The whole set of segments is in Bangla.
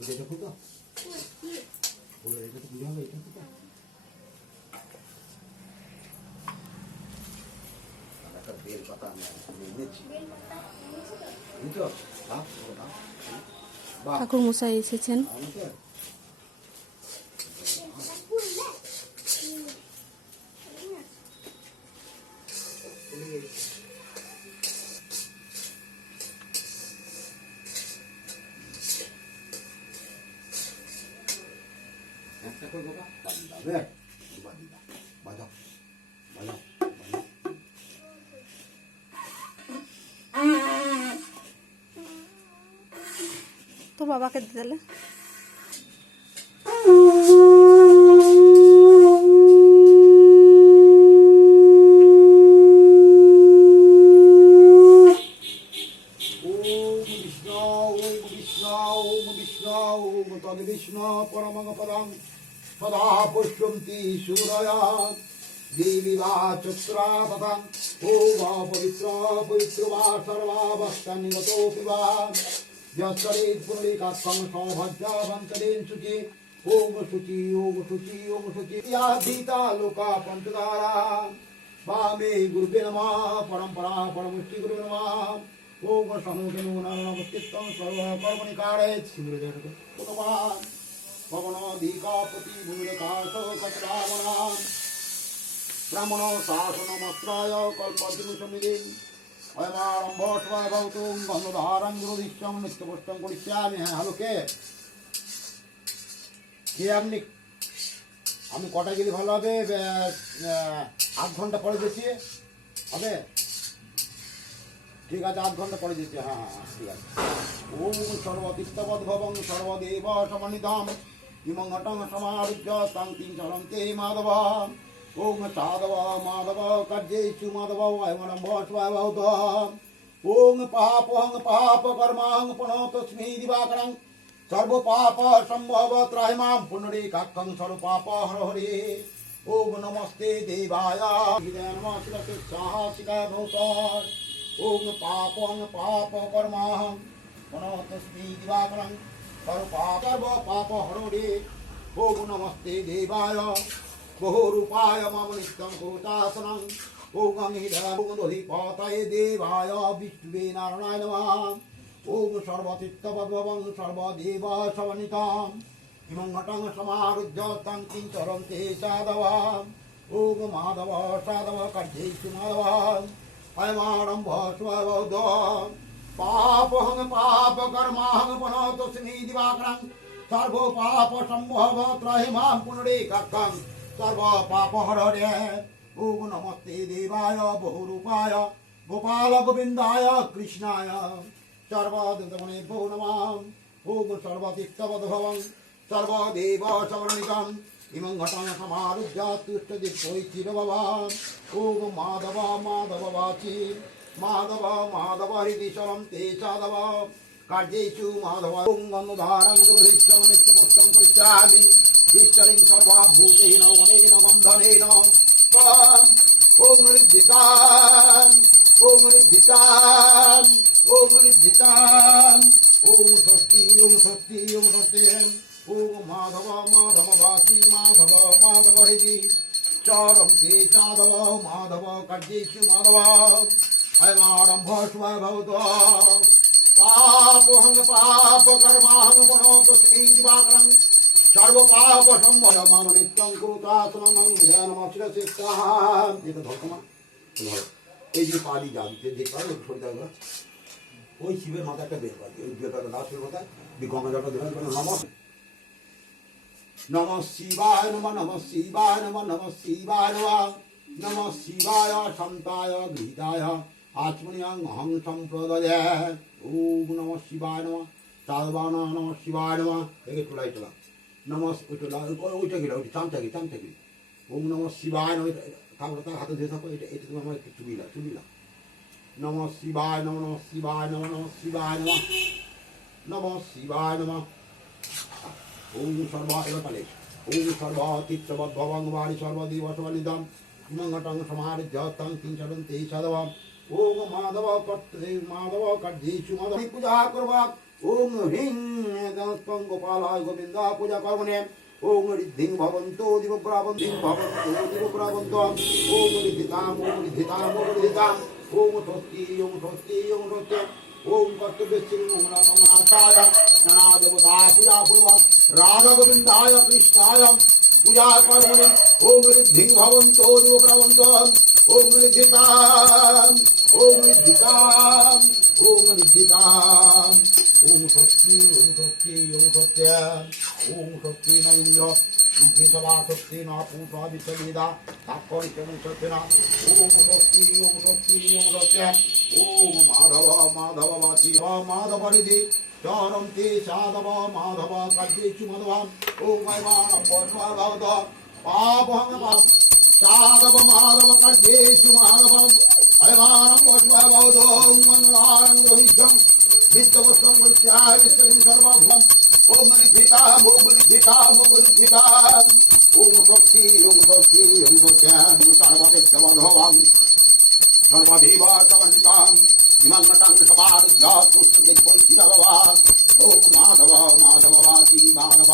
এটা দেখো তো বলে এটা তো বুঝে হবে এটা তো একটা বেল পাতা আমি এনেছি এই তো ঠাকুর মশাই এসেছেন। একটা করে বাবা বাজাবে বাজাও বাজাও তো বাবাকে দিয়ে দিলে विष्णु परमं पदं सदा पुष्पन्ति सूरया देवीवा चत्रा तथा ओ वा पवित्र पवित्र वा सर्वा भक्तानिगतोऽपि वा यस्करे पुण्डिकात्मं सौभज्यावन्तरेण शुचि ओम शुचि ओम शुचि ओम शुचि याधीता लोका पंचदारा वामे गुरुवे नमः परम्परा परमुष्टि गुरुवे नमः ओम समुदनो नमस्कृतं सर्वकर्मणिकारे भगवान भवनाधिकापति भूमिकासो कचरावणां ब्राह्मण शासनमस्त्राय कल्पद्रुसमिदिं अयमारम्भ स्वभवतु गन्धधारं गुरुदिष्टं नित्यपुष्टं करिष्यामि। হ্যাঁ হ্যালো কে আপনি আমি কটা গেলে ভালো হবে 8 ঘন্টা পরে যেছি হবে ঠিক আছে 8 ঘন্টা পরে যেছি হ্যাঁ হ্যাঁ ঠিক আছে ওম সর্বতীর্থবদ্ভবং সর্বদেব সমন্বিতম ইমং ঘটং সমারুহ্য তং তিঞ্চরন্তে মাধব ওম সাধব মাধব কার্যেষু মাধব অয়মনম্ভ স্বভাবত ওম পাপং পাপ কর্মং পুনঃতস্মৈ দিবাকরং সর্ব পাপ সম্ভব ত্রাহিমাম পুনরেকাক্ষং সর্ব পাপ হরে ওম নমস্তে দেবায় নমঃ শিরসে সাহসিকা ভূতর ओम पापं पाप कर्मं पुनः दिवाकरं सर्व पाप हरो ओम नमस्ते देवाय बहुरूपाय मम नित्यं भूतासनं ओम गंधीधरधिपतये देवाय विष्णुवे नारायणाय नमः ओम सर्वतीर्थवद्भवं सर्वदेव समन्वितम् इमं घटं समारुह्य तं किञ्चरन्ते साधव ओम माधव साधव कर्जेषु माधव अयमारम्भ स्वभवत पापहं पाप कर्महं पुनःतस्मै दिवाकरं सर्व पाप सम्भव त्रयीमां पुनरेकाक्षं सर्व पाप हरे ओम नमस्ते देवाय बहुरूपाय गोपाल गोविन्दाय कृष्णाय सर्वदूतगणेभ्यो नमः ओम सर्वतीर्थवद्भवं सर्वदेव समन्वितम् इमं घटं समारुह्य तुष्टदिक्परिचिरभवान् ओम माधव माधव वाची माधव माधव हृदि शरं ते साधव कार्येषु माधव ओम गन्धधारं गुरुदिष्टं नित्यपुष्टं करिष्यामि ईश्वरीं सर्वभूतेन वनेन बन्धनेन ओम निद्धितान् ओम निद्धितान् ओम निद्धितान् ओम स्वस्ति ओम स्वस्ति ओम स्वस्ति ओम माधव माधव वासी माधव माधव हृदि चारं ते साधव माधव कर्जेषु माधव अयमारम्भ स्वभवत पापहं पाप कर्महं पुनःतस्मै दिवाकरं सर्व पाप सम्भव मम नित्यं कुरुतासनं ध्यानम् शिरसि स्थाम् এটা ধর্মা ধরো এই যে পালি জানতে যে কারণে ছড়ে যাবে ওই শিবের মাথা একটা বের করে ওই বেরটা দাও শিবের মাথা গঙ্গা জলটা দিবেন নমঃ नमः शिवाय नमः नमः शिवाय नमः नमः शिवाय नमः शिवाय शान्ताय गृहीताय आत्मन्यं अहं सम्प्रदये ओम नमः शिवाय नमः साधवाना नमः शिवाय नमः एक टुलाई टुला नमः टुला ওইটা গিলা ওইটা চামচা গিলা ओम नमः शिवाय नमः তারপরে হাতে দিয়ে থাকো এটা এটা তোমার একটু চুবিলা नमः शिवाय नमः नमः शिवाय नमः नमः शिवाय नमः नमः शिवाय नमः ओम सर्वा एवकाले ओम सर्वातीर्थवद्भवं वारि सर्वदेव समन्वितम् इमं घटं समारुह्य तं किञ्चरन्ते साधव ओम माधव कर्ते माधव कर्जेषु माधव पूजा करवा ओम ह्रीं নমস্কার গোপালায় গোবিন্দা পূজা কর্মণে ওম ঋদ্ধিং ভবন্তো দিবপ্রাবন্তিং ভবন্তো দিবপ্রাবন্তম ওম ঋদ্ধিতাম ওম ঋদ্ধিতাম ওম ঋদ্ধিতাম ওম স্বস্তি ওম স্বস্তি ওম স্বস্তি ওম কর্তব্যশ্রী ওম নাথনাথায় নানা দেবতা পূজা পূর্বক রাধা গোবিন্দায় কৃষ্ণায় পূজা কর্মণে ওম ঋদ্ধিং ভবন্তো দিবপ্রাবন্তম ওম ঋদ্ধিতাম ওম ঋদ্ধিতাম ওম ঋদ্ধিতাম ওম স্বস্তি ওম স্বস্তি ওম সত্যম ওম স্বস্তি ন ইন্দ্র বুদ্ধিসভা স্বস্তি ন পুষা বিশ্ববিদা তাৎপরিকম সত্যেন ওম স্বস্তি ওম স্বস্তি ওম সত্যম ওম মাধব মাধব বাচি মাধব হৃদি চরন্তি সাধব মাধব কার্যেষু মাধব ওম মান পরমাভবত পাপহং পাপ সাধব মাধব কার্যেষু মাধব অয়মানম পরমাভবত মনোরারং রহিষ্যং বিশ্ববস্ত্রং পরিত্যাগ বিশ্বরিং সর্বভূম ওম ঋদ্ধিতাম ওম ঋদ্ধিতাম ওম ঋদ্ধিতাম ওম স্বস্তি ওম স্বস্তি ওম সত্যম সর্বদেববন্ধবং সর্বদেবা সমন্বিতাম ইমাং নটং সমারুহ্য তুষ্টযৈপৈতিরভবাম ওম মাধব মাধব বাচি মাধব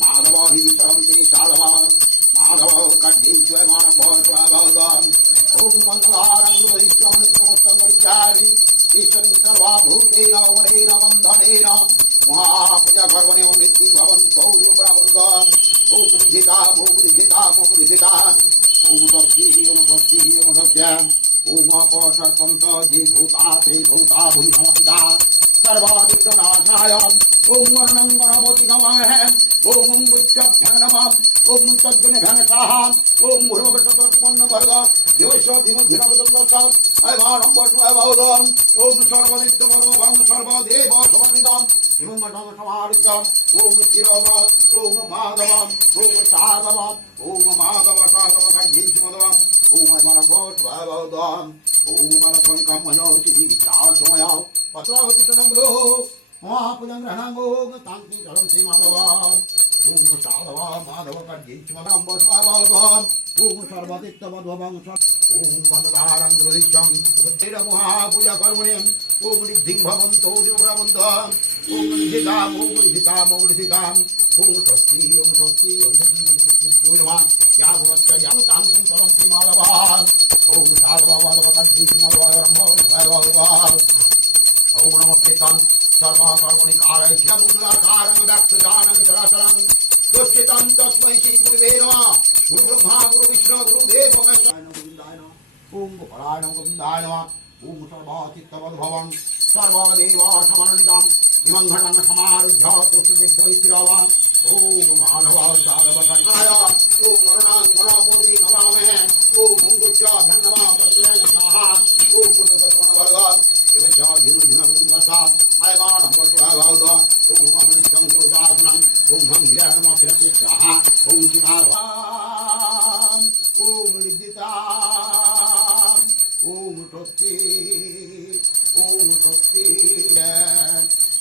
মাধব হিবিচরং তে সাধব মাধব কার্যেষু মানবস্বভাবতম ওম মঙ্গলারং রহিষ্যং নিত্যমুক্তং পরিত্যাগি ঈশ্বরং সর্বভূতেন অমরেণ বন্ধনেন মহাপূজা কর্মণে ওম ঋদ্ধিং ভবন্তৌ দিবপ্রাবন্তম ওম ঋদ্ধিতাম ওম ঋদ্ধিতাম ওম ঋদ্ধিতাম ওম স্বস্তি ওম স্বস্তি ওম সত্যম ওম অপসর্পন্ত যে ভূতা তে ভূতা ভূমি সমস্তা सर्वादिग्नाशाय ओम वर्णं गणपति नमः ओम गुच्छभ्यं नमः ओम तज्जनेभ्यं स्वाहा ओम भूर्भुवस्सुवन्नभर्ग देवस्य धीमधिरवदन्तः अयमानं वसुभवदम् ओम सर्वदिक्तमनोभं सर्वदेव समन्वितम् इमं मठं समारुह्यम् ओम चिरव ओम माधव ओम साधव ओम माधव साधव खड्गेषु मधवम् ओम अयमानं वसुभवदम् ओम मनसंकं मनोति विचासमय पत्रावतितनग्रो महापुजं ग्रहणांगो तांति चलन्ति माधव ओम साधव माधव कर्जेषु मदं वसुभवदम् ओम सर्वदिक्तमध्वं ओम वन्दधारं हृदिशं तेन महापूजा कर्मणे ओम ऋद्धिं भवन्तो दिवप्राबन्तम् ओम ऋद्धिताम् ओम ऋद्धिताम् ओम ऋद्धिताम् ओम स्वस्ति ओम स्वस्ति ओम पूर्वान् या भवत्य या तांति चलन्ति माधव ओम साधव माधव कर्जेषु मदं वसुभवदम् ओम नमस्ते तं सर्वकर्मणि कारय श्यामूलाकारं व्यक्तजानं चराचरं दुष्टितं तस्मै श्री गुरुवे नमः गुरु ब्रह्मा गुरु विष्णु गुरुदेव महेश्वराय गोविन्दाय नमः ओम गोपालाय गोविन्दाय नमः ओम सर्वचित्तवद्भवं सर्वदेवासमन्वितं इमं घटं समारुह्य तुष्टिविद्वैतिरवम् ओम माधव साधवकर्णाय ओम मरुणां गणपति नमामहे ओम गुच्छभ्यं नमः तज्जनेन स्वाहा ओम पुण्यतत्त्ववर्ग दिवशाधिनुधिनवृन्दसा अयमानं वसुभवदम् ओम अमृतं गुरुदासनं ओम हं हिरण्यमस्यस्याः ओम शिवाम् ओम ऋद्धिताम् ओम स्वस्ति ओम स्वस्ति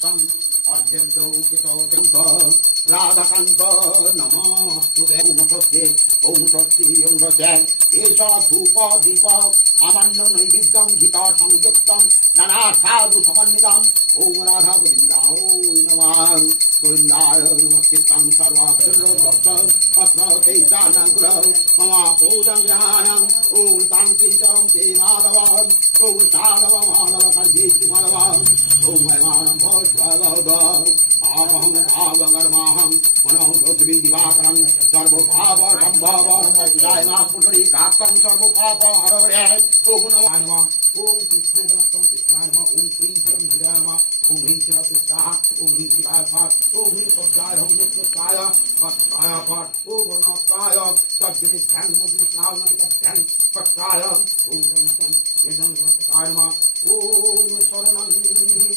तं अध्यन्तो पितोऽत्यन्त राधकान्त नमस्तुते ओम स्वस्ति ओम स्वस्ति ओम स्वस्ति एष धूप दीप आमन्न नैवेद्यं गीता संयुक्तं नाना साधु समन्वितम् ओम राधा गोविन्दाय नमः गोविन्दाय नमस्कृतं सर्वाक्षरभक्तं अत्र तैतानाङ्कुरौ मम पूजं ज्ञानम् ओम तान्ति चरन्ति माधव ओम साधव माधव कर्जेषु माधव ओम अयमानं वसुभवदम् पापहं पावकर्माहं मनः पृथ्वी दिवाकरं सर्वपापसम्भवं जायमां पुण्डरीकाक्षं सर्वपापहरणे ओम नमः नमः ओम कृष्णजनकं कृष्णाय नमः ओम श्रीं ह्रीं धिराय नमः ओम ह्रीं शिवकृष्णाः ओम ह्रीं शिवाय पाठ ओम ह्रीं पद्माय ओम नित्याय पट्टाय पाठ ओम गणनाथाय तद्विनिध्यां मुद्रितावनमितभ्यां पट्टाय ओम ह्रीं शं वेदं गणपताय नमः ओम शरणं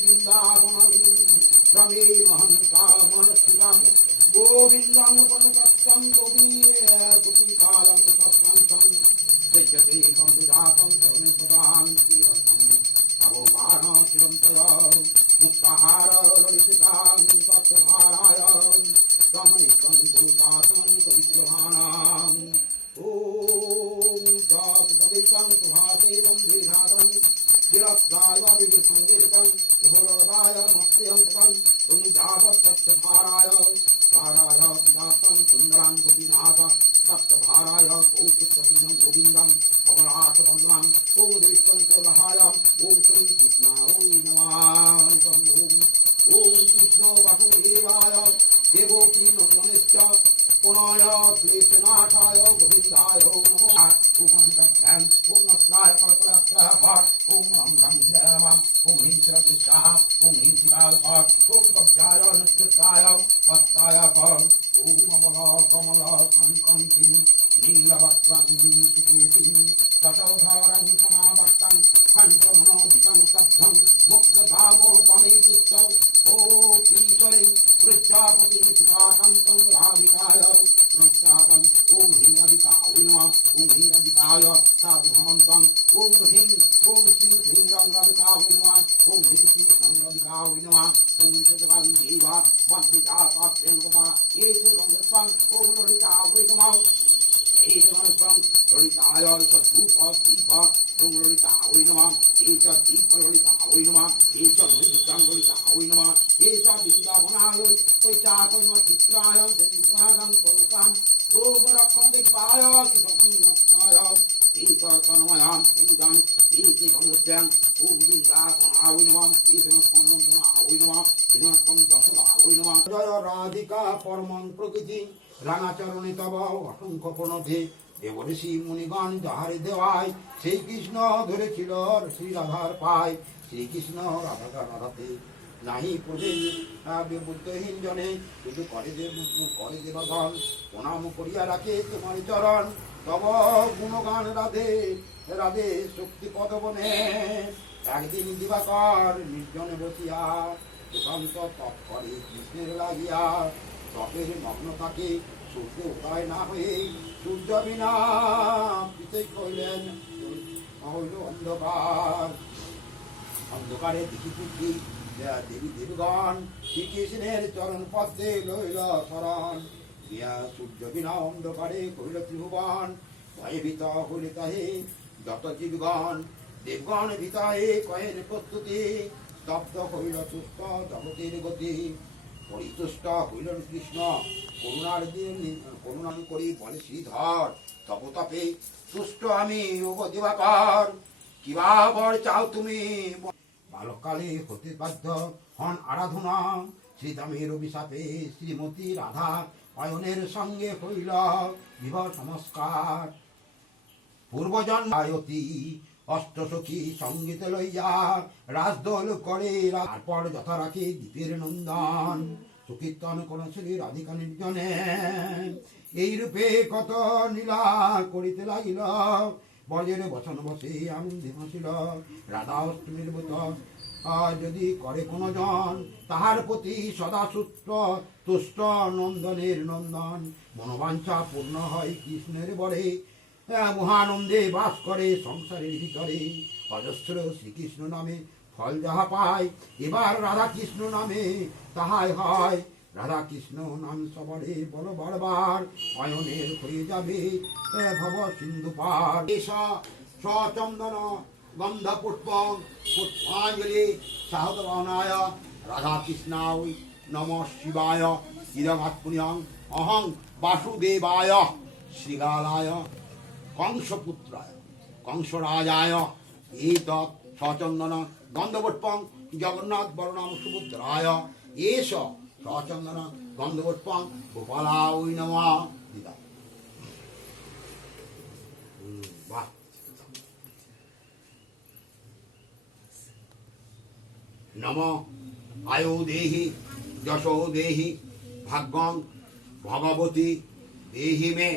वृन्दावनं रमेमहं कामनस्थितं गोविन्दं पुनतस्तं गोपीकालं सत्सङ्गं त्यजते बन्धुजातं सर्वपदां तीरन्तम् अवमानं शिवं तया मुक्ताहार ललितां तत्त्वधाराय रमणीकं गुरुदासनं पवित्रभाणाम् ॐ जातवेकं प्रभाते बन्धुधातं विरक्ताय विविसंवेदकं सुहृदाय मत्यन्तं तुं जावत् सप्तधाराय धाराय विलासं सुन्दरं गोपीनाथं सप्तधाराय गोपुत्रसिंहं गोविन्दं कमलासवन्दनं गोदृष्टं कोलहाय ॐ श्रीं कृष्णाय नमः ॐ कृष्णो वासुदेवाय देवकी नन्दनश्च पुनय क्लेशनाशाय गोविन्दाय नमो ॐ नमस्ताय परपरस्वः ॐ रं रं हिरमं ॐ ह्रीं शिरसिष्ठः ॐ ह्रीं शिवाय ॐ कब्जाय नक्षत्राय हस्ताय ॐ कमलकमलकङ्कन्तीं नीलवक्त्रं सुकेतिं शतोधरं समावक्तं कण्ठमनोदितं स्तब्धं मुक्तधामोपमेचित्तं ॐ ईश्वरीं प्रजापतिं सुधाकान्तं राधिकाय संस्थापं ॐ ह्रीं अधिकाय नमः ॐ ह्रीं अधिकाय साधुहमन्तं ॐ ह्रीं श्रीं ह्रीं रं राधिकाय नमः ॐ ह्रीं श्रीं रं राधिकाय नमः ॐ शतकं देवा वन्दिता पाप्यं गता एतकं दत्तं ॐ ललिताय नमः एतमनुष्ठं ललिताय सद्रूप दीप ॐ ललिताय नमः एष दीप ललिताय नमः एष मृदितं ललिताय नमः एष वृन्दावनाय वैशाखं चित्राय चन्द्रागं पुरुषं सोमरक्षणदेवाय शिवं नक्षाय एतन्मयां पूजां एतकं नृत्यं ॐ वृन्दावनाय नमः एतमस्कन्दनाय नमः एतमस्कं दशदाय नमः जय राधिका परमं प्रकृति রাঙাচরণে তব অসংখ্য প্রণতি দেবঋষি মুনিগণ যাহারে দেওয়ায় সেই কৃষ্ণ ধরেছিল শ্রী রাধার পায় শ্রীকৃষ্ণ রাধাকে রাধাতে নাহি প্রভে বুদ্ধহীন জনে শুধু করে দেবগণ প্রণাম করিয়া রাখে তোমার চরণ তব গুণগান রাধে রাধে শক্তি পদবনে একদিন দিবাকর নির্জনে বসিয়া সুকান্ত তপ করে কৃষ্ণের লাগিয়া তপের মগ্নতাকে সূর্য উদয় না হয়ে সূর্য বিনা পিতে কইলেন হইল অন্ধকার অন্ধকারে দেখি পুত্রী দেবী দেবগণ শ্রীকৃষ্ণের চরণ পদ্মে লইল শরণ ইয়া সূর্য বিনা অন্ধকারে কইল ত্রিভুবন ভয়ে ভীত হইলে তাহে যত জীবগণ দেবগণ ভীতায়ে কহেন প্রস্তুতি স্তব্ধ হইল সুস্থ জগতের গতি পরিতুষ্ট হইলেন কৃষ্ণ করুণার দিন করুণা করি বলে শ্রীধর তপতাপে তুষ্ট আমি ওগ দিবাকর কিবা বর চাও তুমি বালককালে হতে বাধ্য হন আরাধনা শ্রীদামের অভিশাপে শ্রীমতী রাধা অয়নের সঙ্গে হইল বিবাহ সংস্কার পূর্বজন্মায়তী অষ্টসখী সঙ্গীত লইয়া রাজদোল করে তারপর যথা রাখি দ্বীপের নন্দন সুকীর্তন করেছিল রাধিকা নির্জনে এই রূপে কত নীলা করিতে লাগিল বজ্রের বচন বসে আনন্দে হাসিল রাধা অষ্টমীর ব্রত যদি করে কোনো জন তাহার প্রতি সদা সূত্র তুষ্ট নন্দনের নন্দন মনোবাঞ্ছা পূর্ণ হয় কৃষ্ণের বরে মহানন্দে বাস করে সংসারের ভিতরে অজস্র শ্রীকৃষ্ণ নামে ফল যাহা পায় এবার রাধা কৃষ্ণ নামে তাহাই হয় রাধা কৃষ্ণ নাম সবরে বল বারবার অয়নের হয়ে যাবে ভব সিন্ধু পার সচন্দন গন্ধ পুষ্প পুষ্পাঞ্জলি সাহতবানায় রাধা কৃষ্ণায় নম শিবায় ইদমাত্মনিয়ং অহং বাসুদেবায় শ্রীগালায় কংসপুত্রায় কংসরাজায় এতৎ সচন্দন গন্ধপুষ্পং জগন্নাথ বলরাম সুভদ্রায় এষ সচন্দন গন্ধপুষ্পং গোপালায় নমঃ দিদা বাহ নম আয়ো দেহি যশো দেহি ভাগ্যং ভগবতী দেহি মে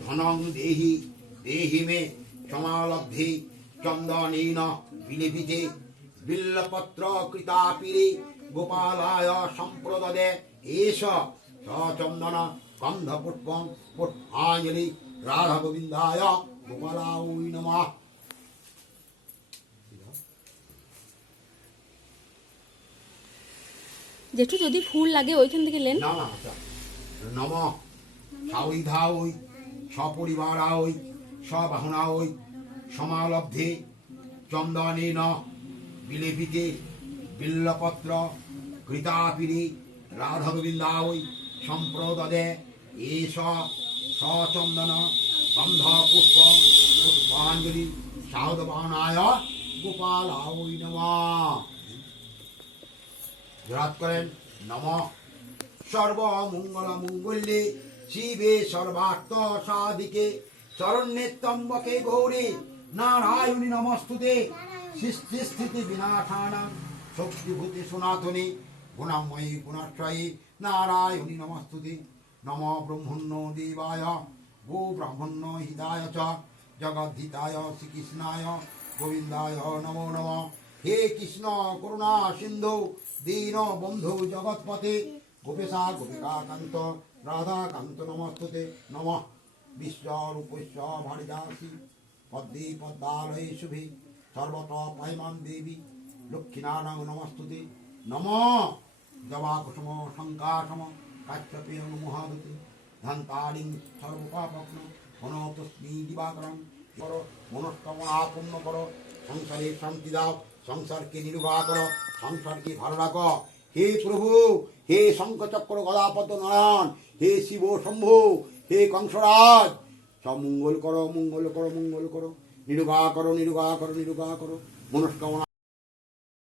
ধনং দেহি দেহি মে সমালব্ধি চন্দনেন বিলেপিতে বিল্লপত্র কৃতাপিরে গোপালায় সম্প্রদদে এষ সচন্দন গন্ধপুষ্পং পুষ্পাঞ্জলি রাধা গোবিন্দায় গোপালায় নমঃ জেঠু যদি ফুল লাগে ওইখান থেকে লেন না না নম সাউই ধাউই সপরিবারাই সবাহনাই সমালব্ধে চন্দনেন বিলেপিতে বিল্লপত্র কৃতাপিরে রাধা গোবিন্দা ওই সম্প্রদদে এষ সচন্দন গন্ধ পুষ্প পুষ্পাঞ্জলি সাধবানায় গোপাল ওই নমঃ। জোড়হাত করেন নম সর্বমঙ্গল মঙ্গল্যে শিবে সর্বার্থ সাধিকে শরণ্যে ত্র্যম্বকে গৌরী নারায়ণী নমস্তুতে সৃষ্টি স্থিতি বিনাশানাং শক্তিভূতি সনাতনী গুণাময়ী গুণাশ্রয়ী নারায়ণী নমস্তুতে। নম ব্রহ্মণ্য দেবায় গো ব্রাহ্মণ্য হিতায় চ জগদ্ধিতায় শ্রীকৃষ্ণায় গোবিন্দায় নমো নমঃ। হে কৃষ্ণ করুণা সিন্ধু দীন বন্ধু জগৎপতে গোপেশা গোপিকা কান্ত রাধা কান্ত নমস্তুতে। নমঃ বিশ্বরূপস্য ভারিদাসী পদ্মে পদ্মালয়ে শুভে সর্বত পাইমান দেবী লক্ষ্মীনারায়ণ নমস্তুতে। নম জবাকুসুম শঙ্কাসম কাশ্যপেয় মহাদুতে ধন্তারিং সর্বপাপগ্ন মনতস্মি দিবাকরম কর মনস্কামনা পূর্ণ করো সংসারে শান্তি দাও সংসারকে নির্বাহ করো সংসারকে ভালো রাখো। হে প্রভু হে শঙ্খচক্র গদাপদ্ম নারায়ণ হে শিব শম্ভু হে কংসরাজ সব মঙ্গল করো মঙ্গল করো মঙ্গল করো নির্বাহ করো নির্বাহ করো নির্বাহ করো মনস্কামনা